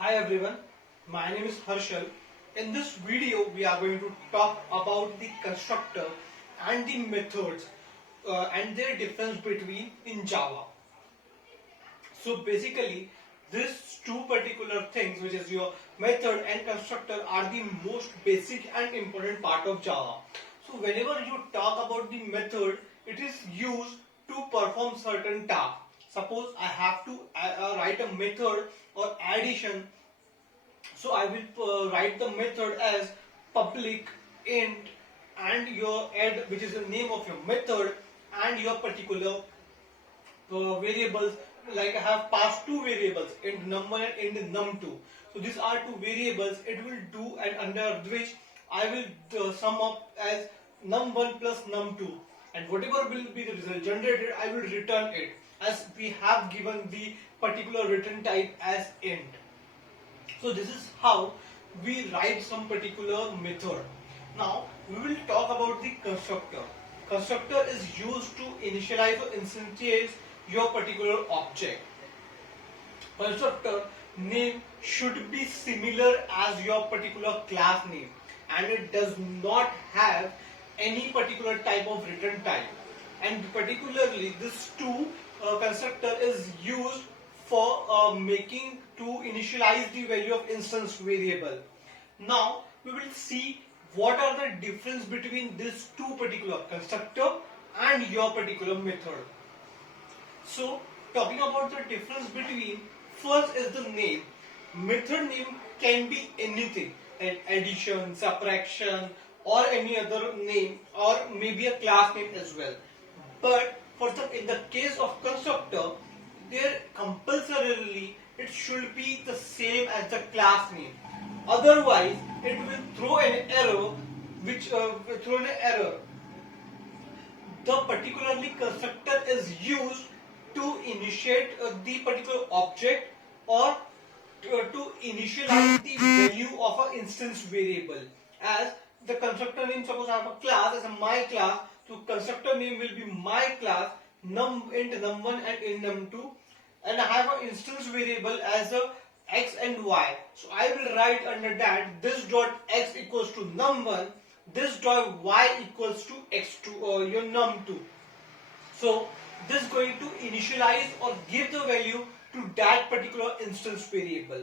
Hi everyone, my name is Harshal. In this video, we are going to talk about the constructor and the methods and their difference between in Java. So basically, these two particular things, which is your method and constructor, are the most basic and important part of Java. So whenever you talk about the method, it is used to perform certain tasks. Suppose I have to write a method or addition, so I will write the method as public int and your add, which is the name of your method, and your particular variables. Like I have passed two variables, int num1 and int num2. So these are two variables it will do, and under which I will sum up as num1 plus num2, and whatever will be the result generated, I will return it as we have given the particular return type as int. So this is how we write some particular method. Now we will talk about the constructor. Constructor is used to initialize or instantiate your particular object. Constructor name should be similar as your particular class name, and it does not have any particular type of return type. And particularly this two constructor is used for making to initialize the value of instance variable. Now we will see what are the difference between these two particular constructor and your particular method. So talking about the difference between, first is the name. Method name can be anything, like addition, subtraction, or any other name, or maybe a class name as well. But in the case of constructor, there compulsorily it should be the same as the class name. Otherwise, it will throw an error, The particularly constructor is used to initiate the particular object, or to initialize the value of an instance variable. As the constructor name, suppose I have a class as a my class, so constructor name will be my class int num1 and int num2, and I have an instance variable as a x and y. So I will write under that this dot x equals to num1, this dot y equals to x2 or your num2. So this is going to initialize or give the value to that particular instance variable.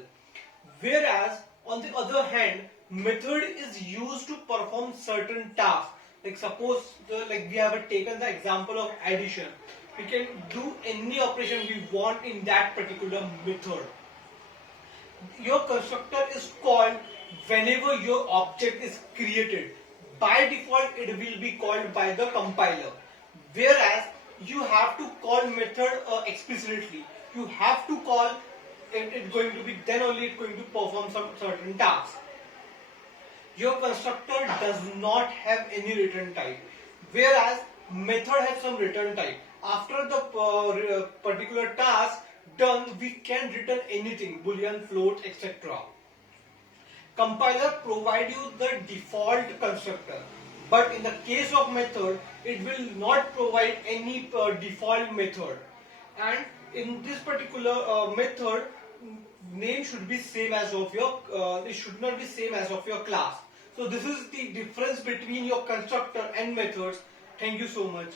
Whereas on the other hand, method is used to perform certain tasks. Like suppose we have taken the example of addition. We can do any operation we want in that particular method. Your constructor is called whenever your object is created. By default, it will be called by the compiler. Whereas you have to call method explicitly. You have to call it going to be, then only it's going to perform some certain tasks. Your constructor does not have any return type, whereas method has some return type. After the particular task done, we can return anything, boolean, float, etc. Compiler provide you the default constructor, but in the case of method, it will not provide any default method. And in this particular method, name should be same as of your it should not be same as of your class. So this is the difference between your constructor and methods. Thank you so much.